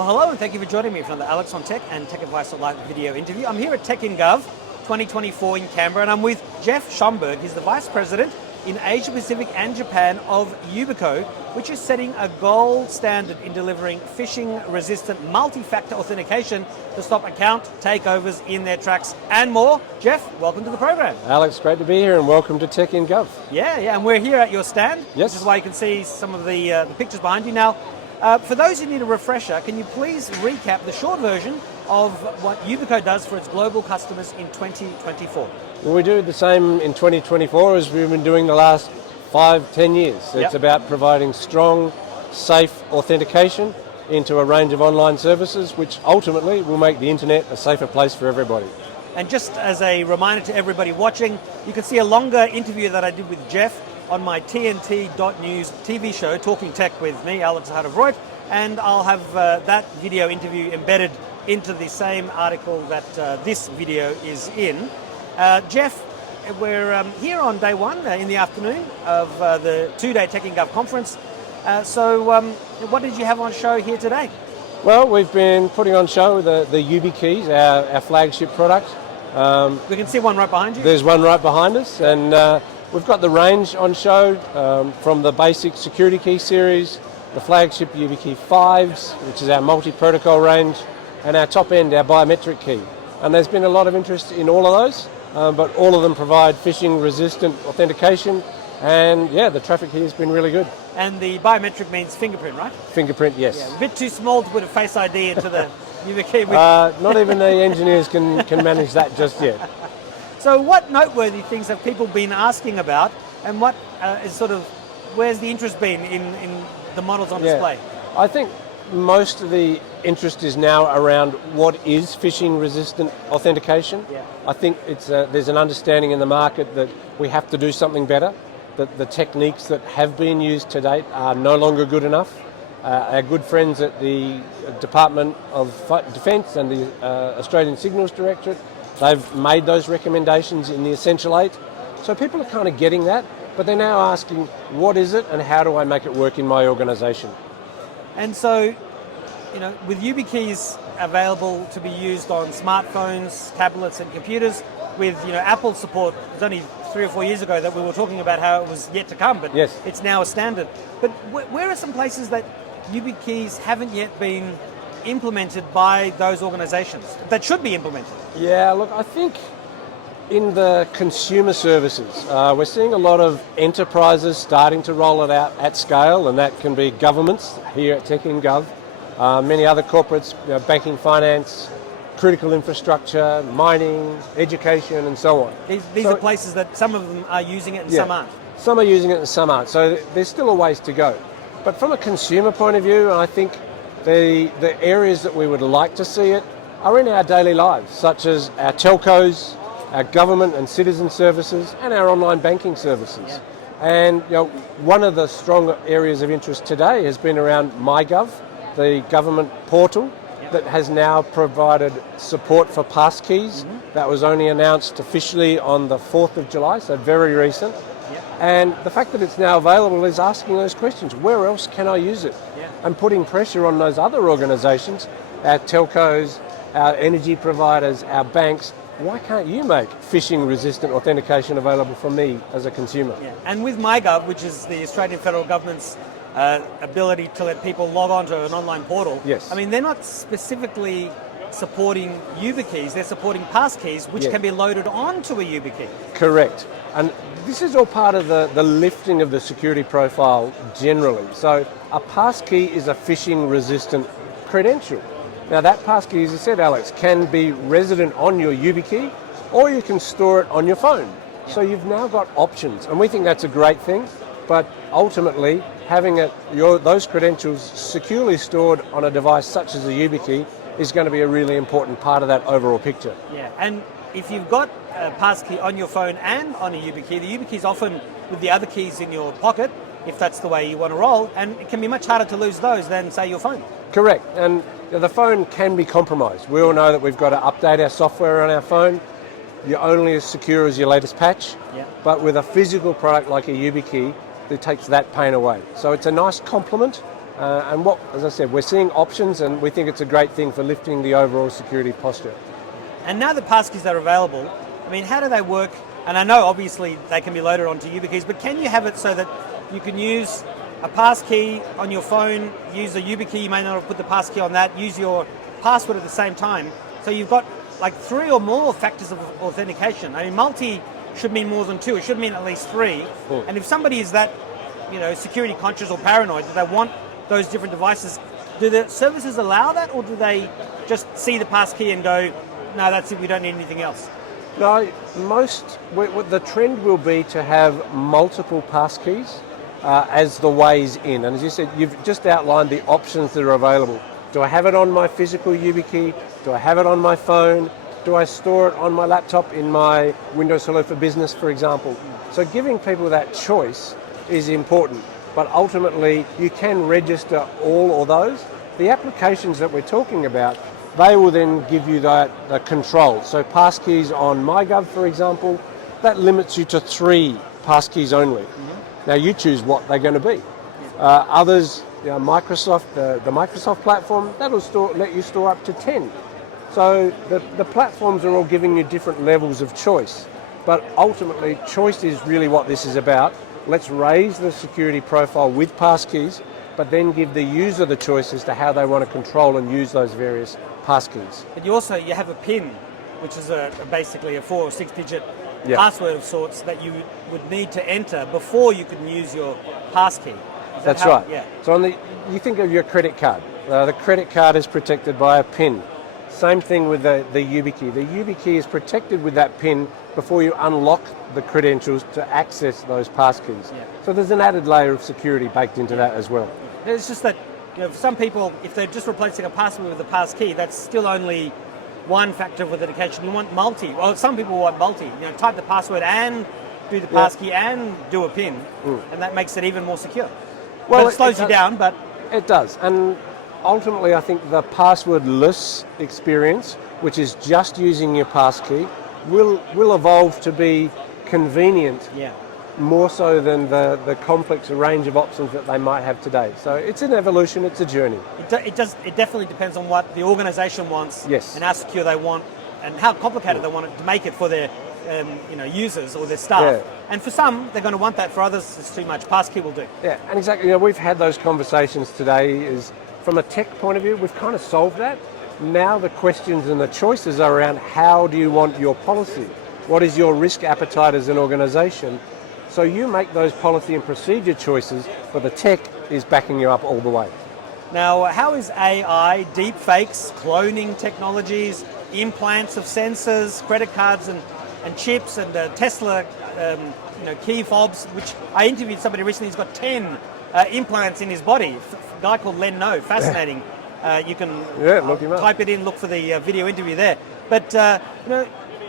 Well, hello and thank you for joining me for another Alex on Tech and Tech Advice Live video interview. I'm here at Tech in Gov 2024 in Canberra and I'm with Jeff Schomburg. He's the Vice President in Asia Pacific and Japan of Yubico, which is setting a gold standard in delivering phishing-resistant multi-factor authentication to stop account takeovers in their tracks and more. Jeff, welcome to the program. Alex, great to be here and welcome to Tech in Gov. Yeah, and we're here at your stand, Yes. which is why you can see some of the pictures behind you. Now, for those who need a refresher, can you please recap the short version of what Yubico does for its global customers in 2024? Well, we do the same in 2024 as we've been doing the last 5-10 years. It's about providing strong, safe authentication into a range of online services, which ultimately will make the internet a safer place for everybody. And just as a reminder to everybody watching, you can see a longer interview that I did with Jeff on my TNT.news TV show, Talking Tech with me, Alex Harder-Voigt, and I'll have that video interview embedded into the same article that this video is in. Jeff, we're here on day one in the afternoon of the two-day Tech in Gov conference. So what did you have on show here today? Well, we've been putting on show the YubiKeys, our flagship product. We can see one right behind you. There's one right behind us, and we've got the range on show from the basic security key series, the flagship YubiKey 5s, which is our multi-protocol range, and our top end, our biometric key. And there's been a lot of interest in all of those, but all of them provide phishing-resistant authentication, and yeah, the traffic here has been really good. And the biometric means fingerprint, right? Fingerprint, yes. Yeah, a bit too small to put a Face ID into the YubiKey. Not even the engineers can manage that just yet. So what noteworthy things have people been asking about, and what is sort of, where's the interest been in the models on display? I think most of the interest is now around what is phishing-resistant authentication. Yeah. I think there's an understanding in the market that we have to do something better, that the techniques that have been used to date are no longer good enough. Our good friends at the Department of Defence and the Australian Signals Directorate, they've made those recommendations in the Essential 8. So people are kind of getting that, but they're now asking, what is it and how do I make it work in my organisation? And so, with YubiKeys available to be used on smartphones, tablets and computers, with Apple support, it was only 3 or 4 years ago that we were talking about how it was yet to come, but yes, it's now a standard. But where are some places that YubiKeys haven't yet been implemented by those organisations that should be implemented? Yeah, look, I think in the consumer services, we're seeing a lot of enterprises starting to roll it out at scale, and that can be governments here at Tech in Gov, many other corporates, banking, finance, critical infrastructure, mining, education, and so on. These are places that some of them are using it and some aren't. Some are using it and some aren't, so there's still a ways to go. But from a consumer point of view, I think the areas that we would like to see it are in our daily lives, such as our telcos, our government and citizen services, and our online banking services. Yeah. And one of the strong areas of interest today has been around MyGov, the government portal that has now provided support for passkeys. That was only announced officially on the 4th of July, so very recent. And the fact that it's now available is asking those questions. Where else can I use it? And putting pressure on those other organisations, our telcos, our energy providers, our banks. Why can't you make phishing-resistant authentication available for me as a consumer? Yeah. And with MyGov, which is the Australian federal government's ability to let people log on to an online portal, yes. I mean, they're not specifically supporting YubiKeys, they're supporting passkeys, which can be loaded onto a YubiKey. Correct. And this is all part of the lifting of the security profile generally. So a passkey is a phishing-resistant credential. Now that passkey, as you said, Alex, can be resident on your YubiKey, or you can store it on your phone. So you've now got options, and we think that's a great thing. But ultimately, having those credentials securely stored on a device such as a YubiKey is going to be a really important part of that overall picture. Yeah, and if you've got a passkey on your phone and on a YubiKey, the YubiKey is often with the other keys in your pocket, if that's the way you want to roll, and it can be much harder to lose those than, say, your phone. Correct, and the phone can be compromised. We all know that we've got to update our software on our phone. You're only as secure as your latest patch, but with a physical product like a YubiKey, it takes that pain away. So it's a nice complement And what, as I said, we're seeing options, and we think it's a great thing for lifting the overall security posture. And now that passkeys are available, I mean, how do they work? And I know obviously they can be loaded onto YubiKeys, but can you have it so that you can use a passkey on your phone, use a YubiKey, you may not have put the passkey on that, use your password at the same time, so you've got like 3 or more factors of authentication. I mean, multi should mean more than 2, it should mean at least 3. And if somebody is that, security conscious or paranoid that they want those different devices, do the services allow that, or do they just see the passkey and go, no, that's it, we don't need anything else? No, the trend will be to have multiple passkeys as the ways in. And as you said, you've just outlined the options that are available. Do I have it on my physical YubiKey? Do I have it on my phone? Do I store it on my laptop in my Windows Hello for Business, for example? So giving people that choice is important. But ultimately, you can register all of those. The applications that we're talking about, they will then give you the control. So passkeys on MyGov, for example, that limits you to 3 passkeys only. Now you choose what they're going to be. Others, Microsoft, the Microsoft platform, that'll let you store up to 10. So the platforms are all giving you different levels of choice. But ultimately, choice is really what this is about. Let's raise the security profile with passkeys, but then give the user the choice as to how they want to control and use those various passkeys. But you have a PIN, which is basically a 4 or 6 digit password of sorts that you would need to enter before you can use your passkey. That's right. Yeah. So you think of your credit card. The credit card is protected by a PIN. Same thing with the YubiKey. The YubiKey is protected with that PIN before you unlock the credentials to access those passkeys. Yeah. So there's an added layer of security baked into that as well. It's just that for some people, if they're just replacing a password with a passkey, that's still only one factor of authentication. You want multi. Well, some people want multi. Type the password and do the passkey and do a PIN, and that makes it even more secure. Well, it slows you down, but it does. And ultimately, I think the passwordless experience, which is just using your passkey, will evolve to be convenient. Yeah. More so than the complex range of options that they might have today. So it's an evolution, it's a journey. It definitely depends on what the organisation wants, yes, and how secure they want, and how complicated they want it to make it for their users or their staff. Yeah. And for some, they're going to want that. For others, it's too much. Passkey will do. Yeah, and exactly. We've had those conversations today. Is from a tech point of view, we've kind of solved that. Now the questions and the choices are around how do you want your policy? What is your risk appetite as an organisation? So you make those policy and procedure choices, but the tech is backing you up all the way. Now, how is AI, deep fakes, cloning technologies, implants of sensors, credit cards and chips, and Tesla key fobs, which I interviewed somebody recently who's got 10 implants in his body, a guy called Len No, fascinating. You can look him up. Type it in, look for the video interview there. But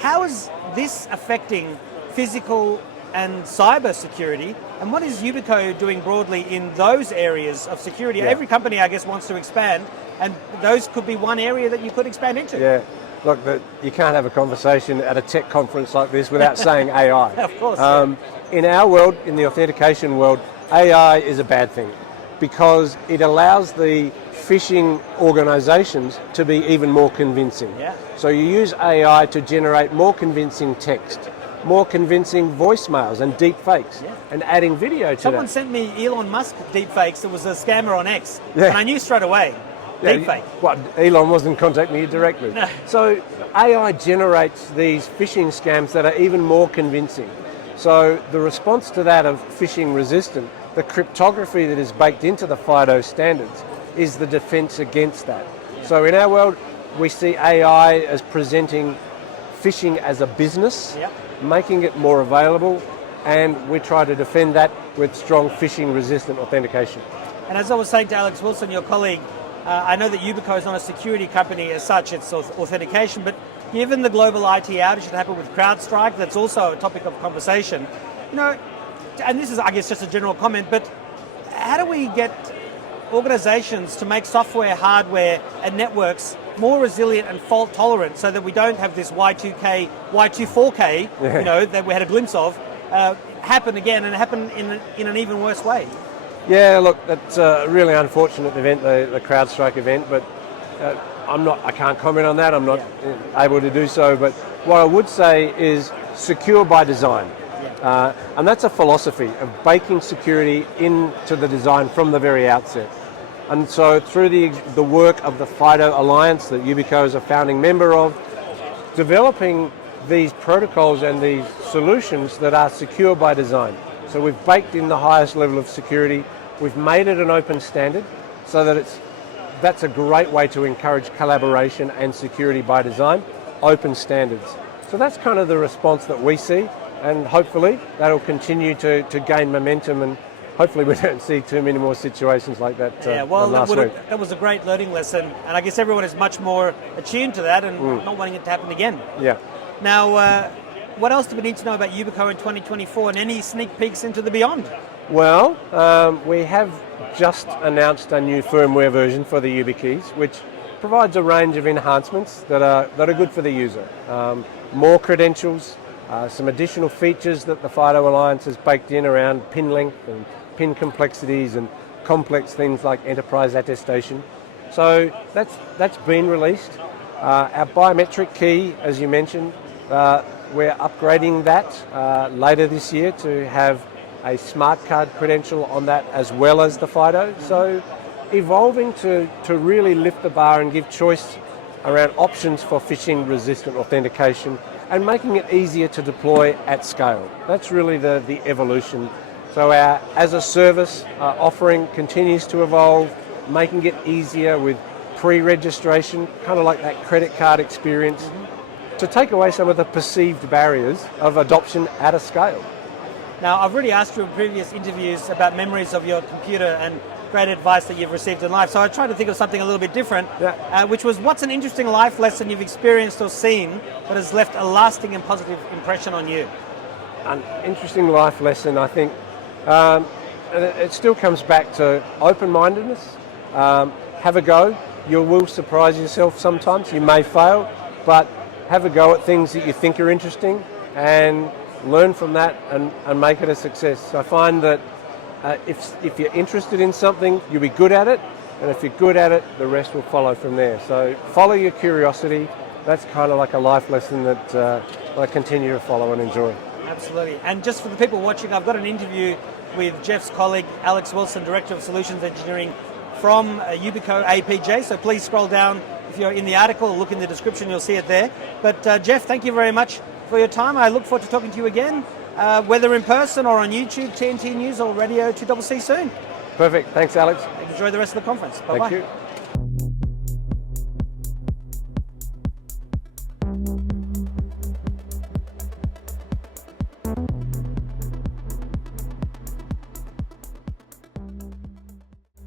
how is this affecting physical and cyber security, and what is Yubico doing broadly in those areas of security? Yeah. Every company, I guess, wants to expand, and those could be one area that you could expand into. Yeah, look, you can't have a conversation at a tech conference like this without saying AI. Of course. In our world, in the authentication world, AI is a bad thing because it allows the phishing organisations to be even more convincing. Yeah. So you use AI to generate more convincing text, more convincing voicemails and deep fakes, and adding video to Someone sent me Elon Musk deep fakes. It was a scammer on X, and I knew straight away. Deep fake. What, Elon wasn't contacting you directly? No. So AI generates these phishing scams that are even more convincing. So the response to that of phishing resistant, the cryptography that is baked into the FIDO standards, is the defense against that. So in our world, we see AI as presenting phishing as a business, making it more available, and we try to defend that with strong phishing-resistant authentication. And as I was saying to Alex Wilson, your colleague, I know that Yubico is not a security company as such, it's authentication, but given the global IT outage that happened with CrowdStrike, that's also a topic of conversation. And this is, I guess, just a general comment, but how do we get organizations to make software, hardware, and networks more resilient and fault tolerant so that we don't have this Y2K, Y24K, that we had a glimpse of, happen again and happen in an even worse way? Yeah, look, that's a really unfortunate event, the CrowdStrike event, but I can't comment on that. I'm not able to do so. But what I would say is secure by design. And that's a philosophy of baking security into the design from the very outset. And so through the work of the FIDO Alliance that Yubico is a founding member of, developing these protocols and these solutions that are secure by design. So we've baked in the highest level of security. We've made it an open standard so that that's a great way to encourage collaboration and security by design, open standards. So that's kind of the response that we see, and hopefully that'll continue to gain momentum, and hopefully we don't see too many more situations like that. That was a great learning lesson, and I guess everyone is much more attuned to that and not wanting it to happen again. Yeah. Now, what else do we need to know about Yubico in 2024, and any sneak peeks into the beyond? Well, we have just announced a new firmware version for the YubiKeys, which provides a range of enhancements that are good for the user. More credentials, some additional features that the FIDO Alliance has baked in around pin length and pin complexities and complex things like enterprise attestation. So that's been released. Our biometric key, as you mentioned, we're upgrading that later this year to have a smart card credential on that as well as the FIDO. So evolving to really lift the bar and give choice around options for phishing resistant authentication and making it easier to deploy at scale. That's really the evolution. So our as a service offering continues to evolve, making it easier with pre-registration, kind of like that credit card experience, to take away some of the perceived barriers of adoption at a scale. Now, I've already asked you in previous interviews about memories of your computer and great advice that you've received in life. So I tried to think of something a little bit different, which was, what's an interesting life lesson you've experienced or seen that has left a lasting and positive impression on you? An interesting life lesson, I think, it still comes back to open-mindedness. Have a go. You will surprise yourself sometimes. You may fail, but have a go at things that you think are interesting and learn from that and make it a success. I find that if you're interested in something, you'll be good at it, and if you're good at it, the rest will follow from there. So follow your curiosity. That's kind of like a life lesson that I continue to follow and enjoy. Absolutely. And just for the people watching, I've got an interview with Jeff's colleague, Alex Wilson, Director of Solutions Engineering from Yubico APJ. So please scroll down. If you're in the article, look in the description, you'll see it there. But Jeff, thank you very much for your time. I look forward to talking to you again, whether in person or on YouTube, TNT News or Radio 2CC soon. Perfect. Thanks, Alex. Enjoy the rest of the conference. Bye-bye. Thank you.